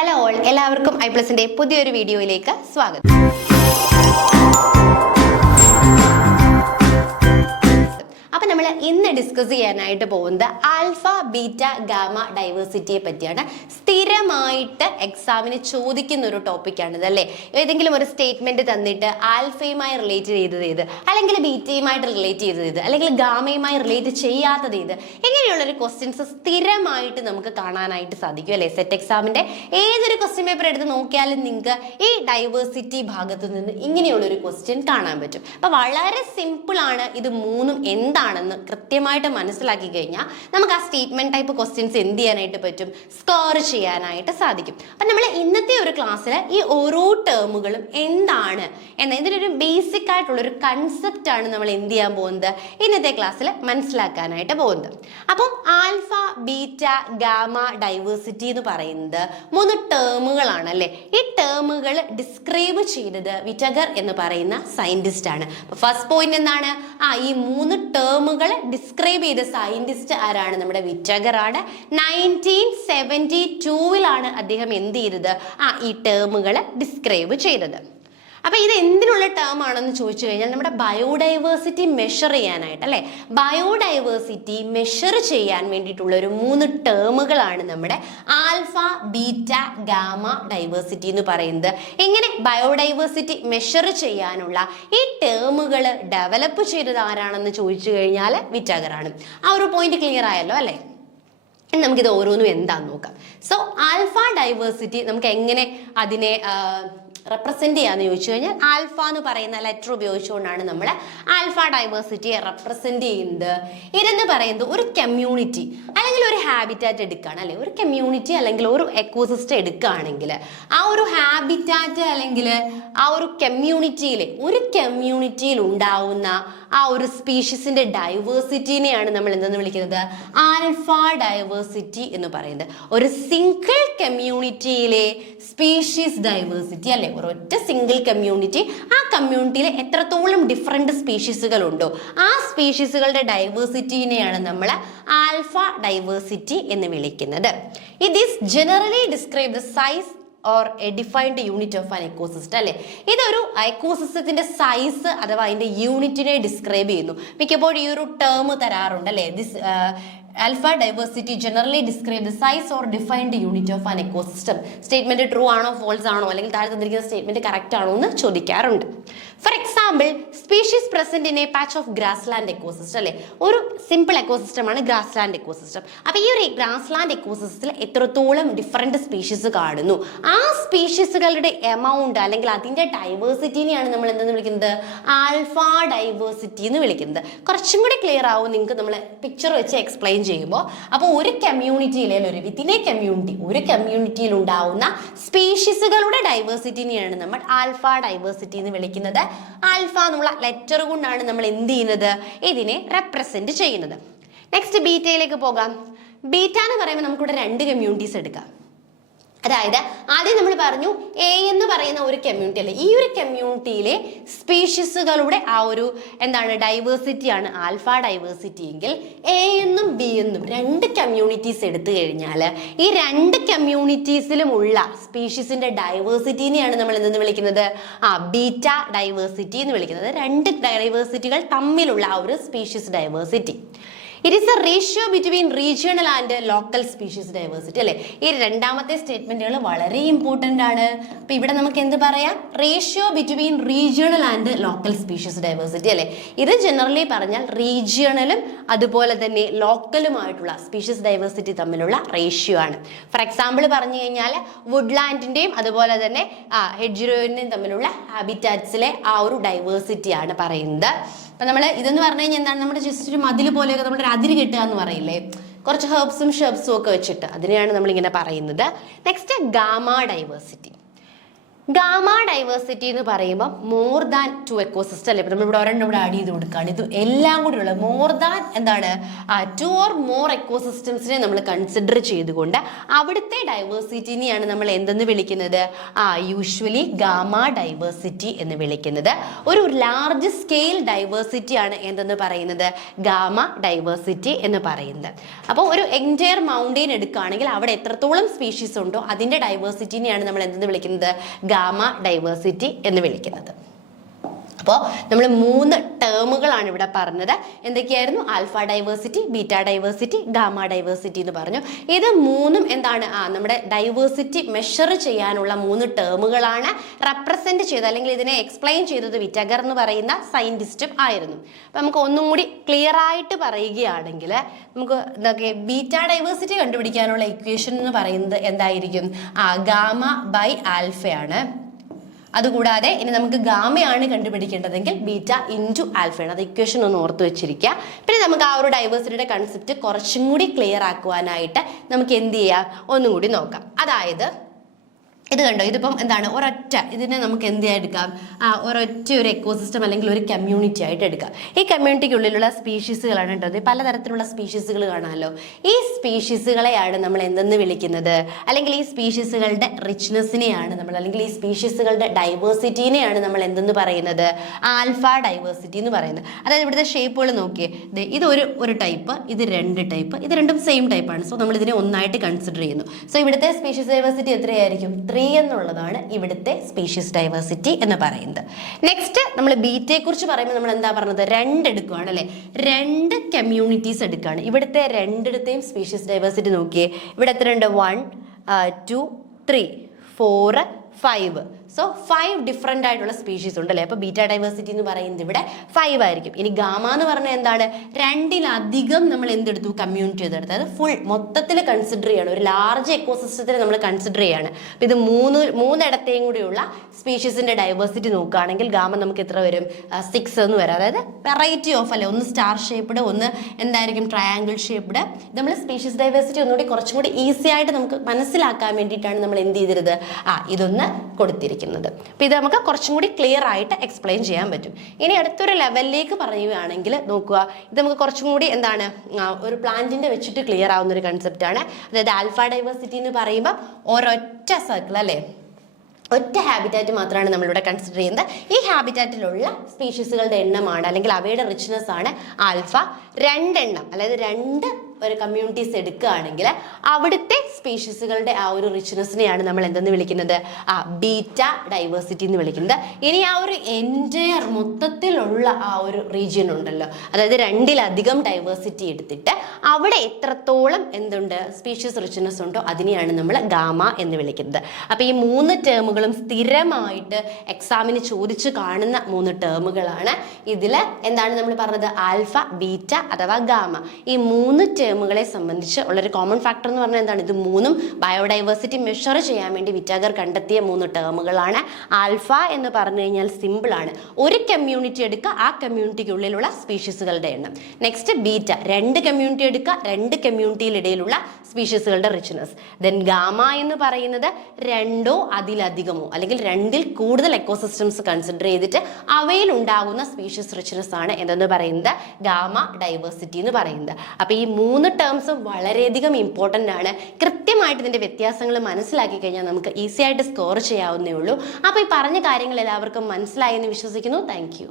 Hello all, എല്ലാവർക്കും ഐപ്ലസിന്റെ പുതിയൊരു വീഡിയോയിലേക്ക് സ്വാഗതം. അപ്പൊ നമ്മൾ ഇന്ന് ഡിസ്കസ് ചെയ്യാനായിട്ട് പോകുന്നത് ആൽഫ ബീറ്റ ഗാമ ഡൈവേഴ്സിറ്റിയെ പറ്റിയാണ്. സ്ഥിരമായിട്ട് എക്സാമിന് ചോദിക്കുന്ന ഒരു ടോപ്പിക്കാണിത് അല്ലേ. ഏതെങ്കിലും ഒരു സ്റ്റേറ്റ്മെന്റ് തന്നിട്ട് ആൽഫയുമായി റിലേറ്റ് ചെയ്തത് ഏത്, അല്ലെങ്കിൽ ബീറ്റയുമായിട്ട് റിലേറ്റ് ചെയ്തത് ഏത്, അല്ലെങ്കിൽ ഗാമയുമായി റിലേറ്റ് ചെയ്യാത്തത് ഏത്, ഇങ്ങനെയുള്ളൊരു ക്വസ്റ്റ്യൻസ് സ്ഥിരമായിട്ട് നമുക്ക് കാണാനായിട്ട് സാധിക്കും അല്ലേ. സെറ്റ് എക്സാമിന്റെ ഏതൊരു ക്വസ്റ്റ്യൻ പേപ്പർ എടുത്ത് നോക്കിയാലും നിങ്ങൾക്ക് ഈ ഡൈവേഴ്സിറ്റി ഭാഗത്തു നിന്ന് ഇങ്ങനെയുള്ളൊരു ക്വസ്റ്റ്യൻ കാണാൻ പറ്റും. അപ്പൊ വളരെ സിമ്പിൾ ആണ്. ഇത് മൂന്നും എന്താണെന്ന് കൃത്യമായിട്ട് മനസ്സിലാക്കി കഴിഞ്ഞാൽ നമുക്ക് ആ സ്റ്റേറ്റ്മെന്റ് ടൈപ്പ് ക്വസ്റ്റ്യൻസ് എന്ത് ചെയ്യാനായിട്ട് പറ്റും, സ്കോർ ചെയ്യാനായിട്ട് സാധിക്കും. അപ്പൊ നമ്മൾ ഇന്നത്തെ ഒരു ക്ലാസ്സിൽ ഈ ഓരോ ടേമുകളും എന്താണ് എന്ന ഇതിനൊരു ബേസിക് ആയിട്ടുള്ള ഒരു കൺസെപ്റ്റ് ആണ് നമ്മൾ എന്ത് ചെയ്യാൻ പോകുന്നത്, ഇന്നത്തെ ക്ലാസ്സിൽ മനസ്സിലാക്കാനായിട്ട് പോകുന്നത്. അപ്പം ആൽഫ ബീറ്റ ഗാമ ഡൈവേഴ്സിറ്റി എന്ന് പറയുന്നത് മൂന്ന് ടേമുകളാണ് അല്ലെ. ഈ ടേമുകൾ ഡിസ്ക്രൈബ് ചെയ്തത് വിറ്റഗർ എന്ന് പറയുന്ന സയന്റിസ്റ്റ് ആണ്. ഫസ്റ്റ് പോയിന്റ് എന്താണ്, ഈ മൂന്ന് ടേമുകൾ ഡിസ്ക്രൈബ് ചെയ്ത സയന്റിസ്റ്റ് ആരാണ്, നമ്മുടെ വിറ്റഗർ ആണ്. 1972 അദ്ദേഹം എന്ത് ചെയ്തത്, ഈ ടേമുകൾ ഡിസ്ക്രൈബ് ചെയ്തത്. അപ്പൊ ഇത് എന്തിനുള്ള ടേം ആണെന്ന് ചോദിച്ചു കഴിഞ്ഞാൽ നമ്മുടെ ബയോഡൈവേഴ്സിറ്റി മെഷർ ചെയ്യാനായിട്ട് അല്ലെ, ബയോഡൈവേഴ്സിറ്റി മെഷർ ചെയ്യാൻ വേണ്ടിയിട്ടുള്ള ഒരു മൂന്ന് ടേമുകളാണ് നമ്മുടെ ആൽഫ ബീറ്റ ഗാമ ഡൈവേഴ്സിറ്റി എന്ന് പറയുന്നത്. എങ്ങനെ ബയോഡൈവേഴ്സിറ്റി മെഷർ ചെയ്യാനുള്ള ഈ ടേമുകൾ ഡെവലപ്പ് ചെയ്തത് ആരാണെന്ന് ചോദിച്ചു കഴിഞ്ഞാൽ വിറ്റഗർ ആണ്. ആ ഒരു പോയിന്റ് ക്ലിയർ ആയല്ലോ അല്ലെ. നമുക്കിത് ഓരോന്നും എന്താന്ന് നോക്കാം. സോ ആൽഫ ഡൈവേഴ്സിറ്റി നമുക്ക് എങ്ങനെ അതിനെ റെപ്രസെന്റ് ചെയ്യാന്ന് ചോദിച്ചു കഴിഞ്ഞാൽ ആൽഫ എന്ന് പറയുന്ന ലെറ്റർ ഉപയോഗിച്ചുകൊണ്ടാണ് നമ്മൾ ആൽഫ ഡൈവേഴ്സിറ്റിയെ റെപ്രസെന്റ് ചെയ്യുന്നത്. ഇതെന്ന് പറയുന്നത് ഒരു കമ്മ്യൂണിറ്റി അല്ലെങ്കിൽ ഒരു ഹാബിറ്റാറ്റ് എടുക്കുകയാണ് അല്ലെ. ഒരു കമ്മ്യൂണിറ്റി അല്ലെങ്കിൽ ഒരു എക്കോസിസ്റ്റം എടുക്കുകയാണെങ്കിൽ ആ ഒരു ഹാബിറ്റാറ്റ് അല്ലെങ്കിൽ ആ ഒരു കമ്മ്യൂണിറ്റിയിൽ ഉണ്ടാവുന്ന ആ ഒരു സ്പീഷീസിന്റെ ഡൈവേഴ്സിറ്റിനെയാണ് നമ്മൾ എന്തെന്ന് വിളിക്കുന്നത്, ആൽഫ ഡൈവേഴ്സിറ്റി എന്ന് പറയുന്നത്. ഒരു സിംഗിൾ കമ്മ്യൂണിറ്റിയിലെ സ്പീഷീസ് ഡൈവേഴ്സിറ്റി അല്ലെ, ഒരൊറ്റ സിംഗിൾ കമ്മ്യൂണിറ്റി, ആ കമ്മ്യൂണിറ്റിയിൽ എത്രത്തോളം ഡിഫറെന്റ് സ്പീഷീസുകൾ ഉണ്ടോ ആ സ്പീഷീസുകളുടെ ഡൈവേഴ്സിറ്റിനെയാണ് നമ്മൾ ആൽഫ ഡൈവേഴ്സിറ്റി എന്ന് വിളിക്കുന്നത്. It is generally describe the size or A defined unit of an ecosystem അല്ലെ. ഇതൊരു എക്കോസിസ്റ്റത്തിന്റെ സൈസ് അഥവാ അതിന്റെ യൂണിറ്റിനെ ഡിസ്ക്രൈബ് ചെയ്യുന്നു. മിക്കപ്പോഴും ഈ ഒരു ടേം തരാറുണ്ട് അല്ലെ, this alpha diversity generally describe the size or defined unit of an ecosystem. Statement true ആണോ ഫോൾസ് ആണോ അല്ലെങ്കിൽ താഴെ തന്നിരിക്കുന്ന സ്റ്റേറ്റ്മെന്റ് കറക്റ്റ് ആണോ എന്ന് ചോദിക്കാറുണ്ട്. For example, species present in A patch of grassland ecosystem അല്ലെ. ഒരു സിമ്പിൾ എക്കോസിസ്റ്റം ആണ് ഗ്രാസ്ലാൻഡ് എക്കോസിസ്റ്റം. അപ്പൊ ഈ ഒരു ഗ്രാസ്ലാൻഡ് എക്കോസിസ്റ്റത്തിൽ എത്രത്തോളം ഡിഫറെന്റ് സ്പീഷീസ് കാണുന്നു, ആ സ്പീഷീസുകളുടെ എമൗണ്ട് അല്ലെങ്കിൽ അതിന്റെ ഡൈവേഴ്സിറ്റിനെയാണ് നമ്മൾ എന്തെന്ന് വിളിക്കുന്നത്, ആൽഫ ഡൈവേഴ്സിറ്റി എന്ന് വിളിക്കുന്നത്. കുറച്ചും കൂടി ക്ലിയർ ആവും നിങ്ങൾക്ക് നമ്മൾ പിക്ചർ വെച്ച് എക്സ്പ്ലെയിൻ ചെയ്യുമ്പോൾ. അപ്പോൾ ഒരു കമ്മ്യൂണിറ്റിയിലെ ഒരു കമ്മ്യൂണിറ്റിയിൽ ഉണ്ടാവുന്ന സ്പീഷീസുകളുടെ ഡൈവേഴ്സിറ്റിനെയാണ് നമ്മൾ ആൽഫ ഡൈവേഴ്സിറ്റി എന്ന് വിളിക്കുന്നത്. ആൽഫ എന്നുള്ള ലെറ്റർ കൊണ്ടാണ് നമ്മൾ എന്ത് ചെയ്യുന്നത്, ഇതിനെ റെപ്രസെന്റ് ചെയ്യുന്നത്. നെക്സ്റ്റ് ബീറ്റയിലേക്ക് പോകാം. ബീറ്റ എന്ന് പറയുമ്പോൾ നമുക്കിവിടെ രണ്ട് കമ്മ്യൂണിറ്റീസ് എടുക്കാം. അതായത് ആദ്യം നമ്മൾ പറഞ്ഞു എ എന്ന് പറയുന്ന ഒരു കമ്മ്യൂണിറ്റി അല്ലെ, ഈ ഒരു കമ്മ്യൂണിറ്റിയിലെ സ്പീഷീസുകളുടെ ആ ഒരു എന്താണ് ഡൈവേഴ്സിറ്റിയാണ് ആൽഫ ഡൈവേഴ്സിറ്റി എങ്കിൽ എ എന്നും ബി എന്നും രണ്ട് കമ്മ്യൂണിറ്റീസ് എടുത്തു കഴിഞ്ഞാൽ ഈ രണ്ട് കമ്മ്യൂണിറ്റീസിലും ഉള്ള സ്പീഷീസിന്റെ ഡൈവേഴ്സിറ്റിനെയാണ് നമ്മൾ എന്തെന്ന് വിളിക്കുന്നത്, ബീറ്റ ഡൈവേഴ്സിറ്റി എന്ന് വിളിക്കുന്നത്. രണ്ട് ഡൈവേഴ്സിറ്റികൾ തമ്മിലുള്ള ആ ഒരു species diversity. It is A ratio between regional and local species diversity അല്ലെ. ഈ രണ്ടാമത്തെ സ്റ്റേറ്റ്മെന്റുകൾ വളരെ ഇമ്പോർട്ടന്റ് ആണ്. അപ്പൊ ഇവിടെ നമുക്ക് എന്ത് പറയാം, ratio between regional and local species diversity അല്ലെ. ഇത് ജനറലി പറഞ്ഞാൽ റീജിയണലും അതുപോലെ തന്നെ ലോക്കലുമായിട്ടുള്ള സ്പീഷീസ് ഡൈവേഴ്സിറ്റി തമ്മിലുള്ള റേഷ്യോ ആണ്. ഫോർ എക്സാമ്പിൾ പറഞ്ഞു കഴിഞ്ഞാൽ വുഡ്ലാൻഡിന്റെയും അതുപോലെ തന്നെ ഹെഡ്ജിറോയിന്റെയും തമ്മിലുള്ള ഹാബിറ്റാറ്റ്സിലെ ആ ഒരു ഡൈവേഴ്സിറ്റി ആണ് പറയുന്നത്. അപ്പൊ നമ്മൾ ഇതെന്ന് പറഞ്ഞു കഴിഞ്ഞാൽ എന്താണ്, നമ്മുടെ ജസ്റ്റ് ഒരു മതിൽ പോലെയൊക്കെ നമ്മുടെ ഒരു അതിര് കെട്ടുക എന്ന് പറയില്ലേ, കുറച്ച് ഹെർബ്സും ഷെർബ്സും ഒക്കെ വെച്ചിട്ട്, അതിനെയാണ് നമ്മൾ ഇങ്ങനെ പറയുന്നത്. Next gamma diversity. Gamma diversity എന്ന് പറയുമ്പോൾ മോർ ദാൻ 2 എക്കോസിസ്റ്റം അല്ലേ. ഇപ്പം നമ്മളിവിടെ ഒരെണ്ണം ഇവിടെ ആഡ് ചെയ്ത് കൊടുക്കുകയാണ്. ഇത് എല്ലാം കൂടി ഉള്ളത് മോർ ദാൻ എന്താണ് 2 or more എക്കോസിസ്റ്റംസിനെ നമ്മൾ കൺസിഡർ ചെയ്തുകൊണ്ട് അവിടുത്തെ ഡൈവേഴ്സിറ്റിനെയാണ് നമ്മൾ എന്തെന്ന് വിളിക്കുന്നത്? യൂഷ്വലി ഗാമ ഡൈവേഴ്സിറ്റി എന്ന് വിളിക്കുന്നത്. ഒരു ലാർജ് സ്കെയിൽ ഡൈവേഴ്സിറ്റി ആണ് എന്തെന്ന് പറയുന്നത്? ഗാമ ഡൈവേഴ്സിറ്റി എന്ന് പറയുന്നത്. അപ്പോൾ ഒരു എൻറ്റയർ മൗണ്ടെയിൻ എടുക്കുകയാണെങ്കിൽ അവിടെ എത്രത്തോളം സ്പീഷീസ് ഉണ്ടോ അതിൻ്റെ ഡൈവേഴ്സിറ്റിനെയാണ് നമ്മൾ എന്തെന്ന് വിളിക്കുന്നത്? ഗാമ ഡൈവേഴ്സിറ്റി എന്ന് വിളിക്കുന്നത്. അപ്പോൾ നമ്മൾ 3 ടേമുകളാണ് ഇവിടെ പറഞ്ഞത്. എന്തൊക്കെയായിരുന്നു? Alpha diversity, beta diversity, gamma diversity എന്ന് പറഞ്ഞു. ഇത് 3ഉം എന്താണ്? നമ്മുടെ ഡൈവേഴ്സിറ്റി മെഷർ ചെയ്യാനുള്ള 3 ടേമുകളാണ്. റെപ്രസെന്റ് ചെയ്ത് അല്ലെങ്കിൽ ഇതിനെ എക്സ്പ്ലെയിൻ ചെയ്തത് വിറ്റഗർ എന്ന് പറയുന്ന സയന്റിസ്റ്റും ആയിരുന്നു. അപ്പം നമുക്ക് ഒന്നും കൂടി ക്ലിയർ ആയിട്ട് പറയുകയാണെങ്കിൽ നമുക്ക് എന്തൊക്കെ ബീറ്റ ഡൈവേഴ്സിറ്റി കണ്ടുപിടിക്കാനുള്ള ഇക്വേഷൻ എന്ന് പറയുന്നത് എന്തായിരിക്കും? ഗാമ ബൈ ആൽഫയാണ്. അതുകൂടാതെ ഇനി നമുക്ക് ഗാമയാണ് കണ്ടുപിടിക്കേണ്ടതെങ്കിൽ ബീറ്റ ഇൻറ്റു ആൽഫയാണ്. അത് ഇക്വേഷൻ ഒന്ന് ഓർത്ത് വെച്ചിരിക്കുക. പിന്നെ നമുക്ക് ആ ഒരു ഡൈവേഴ്സിറ്റിയുടെ കൺസെപ്റ്റ് കുറച്ചും കൂടി ക്ലിയർ ആക്കുവാനായിട്ട് നമുക്ക് എന്ത് ചെയ്യാം? ഒന്നും കൂടി നോക്കാം. അതായത് ഇത് കണ്ടോ, ഇതിപ്പം എന്താണ്? ഒരൊറ്റ ഇതിനെ നമുക്ക് എന്ത് എടുക്കാം? ഒരൊറ്റ ഒരു എക്കോസിസ്റ്റം അല്ലെങ്കിൽ ഒരു കമ്മ്യൂണിറ്റി ആയിട്ട് എടുക്കാം. ഈ കമ്മ്യൂണിറ്റിക്കുള്ളിലുള്ള സ്പീഷീസുകളാണ് കേട്ടോ. ഇത് പലതരത്തിലുള്ള സ്പീഷീസുകൾ കാണാമല്ലോ. ഈ സ്പീഷീസുകളെയാണ് നമ്മൾ എന്തെന്ന് വിളിക്കുന്നത്? അല്ലെങ്കിൽ ഈ സ്പീഷീസുകളുടെ റിച്ച്നെസ്സിനെയാണ് നമ്മൾ, അല്ലെങ്കിൽ ഈ സ്പീഷീസുകളുടെ ഡൈവേഴ്സിറ്റിനെയാണ് നമ്മൾ എന്തെന്ന് പറയുന്നത്? ആൽഫ ഡൈവേഴ്സിറ്റി എന്ന് പറയുന്നത്. അതായത് ഇവിടുത്തെ ഷേപ്പുകൾ നോക്കിയേ. ഇത് ഒരു ടൈപ്പ്, ഇത് 2 ടൈപ്പ്, ഇത് രണ്ടും സെയിം ടൈപ്പാണ്. സോ നമ്മൾ ഇതിനെ ഒന്നായിട്ട് കൺസിഡർ ചെയ്യുന്നു. സോ ഇവിടുത്തെ സ്പീഷീസ് ഡൈവേഴ്സിറ്റി എത്രയായിരിക്കും? 3 എന്നുള്ളതാണ് ഇവിടുത്തെ സ്പീഷീസ് ഡൈവേഴ്സിറ്റി എന്ന് പറയുന്നത്. നെക്സ്റ്റ് നമ്മൾ ബീറ്റയെ കുറിച്ച് പറയുമ്പോൾ നമ്മൾ എന്താ പറഞ്ഞത്? 2 എടുക്കുകയാണ് അല്ലേ. 2 കമ്മ്യൂണിറ്റീസ് എടുക്കുകയാണ്. ഇവിടുത്തെ രണ്ടിടത്തെയും സ്പീഷീസ് ഡൈവേഴ്സിറ്റി നോക്കിയേ. ഇവിടെ എത്ര ഉണ്ട്? 1 2 3 4 5. സോ 5 ഡിഫറെൻ്റ് ആയിട്ടുള്ള സ്പീഷീസ് ഉണ്ട് അല്ലേ. അപ്പോൾ ബീറ്റ ഡൈവേഴ്സിറ്റി എന്ന് പറയുന്നത് ഇവിടെ 5 ആയിരിക്കും. ഇനി ഗാമ എന്ന് പറഞ്ഞാൽ എന്താണ്? 2-ലധികം നമ്മൾ എന്തെടുത്തു? കമ്മ്യൂണിറ്റി ചെയ്തെടുത്ത്. അത് ഫുൾ മൊത്തത്തിൽ കൺസിഡർ ചെയ്യണം. ഒരു ലാർജ് എക്കോസിസ്റ്റത്തിൽ നമ്മൾ കൺസിഡർ ചെയ്യാണ്. അപ്പോൾ ഇത് 3 കൂടിയുള്ള സ്പീഷീസിന്റെ ഡൈവേഴ്സിറ്റി നോക്കുകയാണെങ്കിൽ ഗാമ നമുക്ക് എത്ര വരും? 6 എന്ന് വരും. അതായത് വെറൈറ്റി ഓഫ് അല്ലേ. ഒന്ന് സ്റ്റാർ ഷേപ്പ്ഡ്, ഒന്ന് എന്തായിരിക്കും? Triangle shaped. നമ്മൾ സ്പീഷീസ് ഡൈവേഴ്സിറ്റി ഒന്നുകൂടി കുറച്ചും കൂടി ഈസി ആയിട്ട് നമുക്ക് മനസ്സിലാക്കാൻ വേണ്ടിയിട്ടാണ് നമ്മൾ എന്ത് ചെയ്തിരുന്നത്? ഇതൊന്ന് കൊടുത്തിരിക്കുന്നത്. അപ്പൊ ഇത് നമുക്ക് കുറച്ചും കൂടി ക്ലിയർ ആയിട്ട് എക്സ്പ്ലെയിൻ ചെയ്യാൻ പറ്റും. ഇനി അടുത്തൊരു ലെവലിലേക്ക് പറയുകയാണെങ്കിൽ നോക്കുക, ഇത് നമുക്ക് കുറച്ചും കൂടി എന്താണ് ഒരു പ്ലാന്റിന്റെ വെച്ചിട്ട് ക്ലിയർ ആവുന്ന ഒരു കൺസെപ്റ്റ് ആണ്. അതായത് ആൽഫ ഡൈവേഴ്സിറ്റി എന്ന് പറയുമ്പോൾ ഒരൊറ്റ സർക്കിൾ അല്ലേ, ഒറ്റ ഹാബിറ്റാറ്റ് മാത്രമാണ് നമ്മളിവിടെ കൺസിഡർ ചെയ്യുന്നത്. ഈ ഹാബിറ്റാറ്റിലുള്ള സ്പീഷീസുകളുടെ എണ്ണമാണ് അല്ലെങ്കിൽ അവയുടെ റിച്ച്നെസ് ആണ് ആൽഫ. 2 എണ്ണം അതായത് 2 ഒരു കമ്മ്യൂണിറ്റീസ് എടുക്കുകയാണെങ്കിൽ അവിടുത്തെ സ്പീഷീസുകളുടെ ആ ഒരു റിച്ച്നെസ്സിനെയാണ് നമ്മൾ എന്തെന്ന് വിളിക്കുന്നത്? ബീറ്റ ഡൈവേഴ്സിറ്റി എന്ന് വിളിക്കുന്നത്. ഇനി ആ ഒരു എൻറ്റയർ മൊത്തത്തിലുള്ള ആ ഒരു റീജിയൻ ഉണ്ടല്ലോ, അതായത് 2-ലധികം ഡൈവേഴ്സിറ്റി എടുത്തിട്ട് അവിടെ എത്രത്തോളം എന്തുണ്ട്? സ്പീഷീസ് റിച്ച്നെസ് ഉണ്ടോ അതിനെയാണ് നമ്മൾ ഗാമ എന്ന് വിളിക്കുന്നത്. അപ്പോൾ ഈ 3 ടേമുകളും സ്ഥിരമായിട്ട് എക്സാമിന് ചോദിച്ചു കാണുന്ന 3 ടേമുകളാണ്. ഇതിൽ എന്താണ് നമ്മൾ പറഞ്ഞത്? ആൽഫ, ബീറ്റ അഥവാ ഗാമ. ഈ 3 ടേമുകളെ സംബന്ധിച്ച് ഉള്ളൊരു കോമൺ ഫാക്ടർ എന്ന് പറഞ്ഞാൽ എന്താണ്? ഇത് 3ഉം ബയോഡൈവേഴ്സിറ്റി മെഷർ ചെയ്യാൻ വേണ്ടി വിറ്റാഗർ കണ്ടെത്തിയ 3 ടേമുകളാണ്. ആൽഫ എന്ന് പറഞ്ഞു കഴിഞ്ഞാൽ സിമ്പിൾ ആണ്. ഒരു കമ്മ്യൂണിറ്റി എടുക്കുക, ആ കമ്മ്യൂണിറ്റിക്കുള്ളിലുള്ള സ്പീഷീസുകളുടെ എണ്ണം. നെക്സ്റ്റ് ബീറ്റ, 2 കമ്മ്യൂണിറ്റി എടുക്കുക, 2 കമ്മ്യൂണിറ്റിയിലിടയിലുള്ള സ്പീഷീസുകളുടെ റിച്ച്നെസ്. ദെൻ ഗാമ എന്ന് പറയുന്നത് 2ഓ അതിലധികമോ അല്ലെങ്കിൽ 2-ൽ കൂടുതൽ എക്കോസിസ്റ്റംസ് കൺസിഡർ ചെയ്തിട്ട് അവയിൽ ഉണ്ടാകുന്ന സ്പീഷീസ് റിച്ച്നെസ് ആണ് എന്തെന്ന് പറയുന്നത്? ഗാമ ഡൈവേഴ്സിറ്റി എന്ന് പറയുന്നത്. അപ്പോൾ ഈ 3 ടേംസും വളരെയധികം ഇമ്പോർട്ടൻ്റ് ആണ്. കൃത്യമായിട്ട് ഇതിൻ്റെ വ്യത്യാസങ്ങൾ മനസ്സിലാക്കി കഴിഞ്ഞാൽ നമുക്ക് ഈസി ആയിട്ട് സ്കോർ ചെയ്യാവുന്നേ ഉള്ളൂ. അപ്പോൾ ഈ പറഞ്ഞ കാര്യങ്ങൾ എല്ലാവർക്കും മനസ്സിലായി എന്ന് വിശ്വസിക്കുന്നു. Thank you.